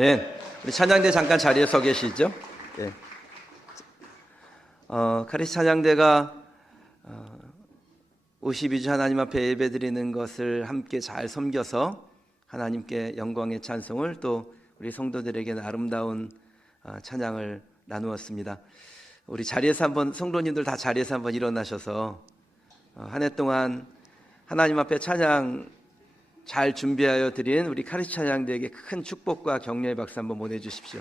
아멘. 우리 찬양대 잠깐 자리에 서 계시죠? 예. 어, 카리스 찬양대가 어, 52주 하나님 앞에 예배드리는 것을 함께 잘 섬겨서 하나님께 영광의 찬송을 또 우리 성도들에게는 아름다운 어, 찬양을 나누었습니다. 우리 자리에서 한번 성도님들 다 자리에서 한번 일어나셔서 어, 한해 동안 하나님 앞에 찬양 잘 준비하여 드린 우리 카리스 찬양대에게 큰 축복과 격려의 박수 한번 보내주십시오.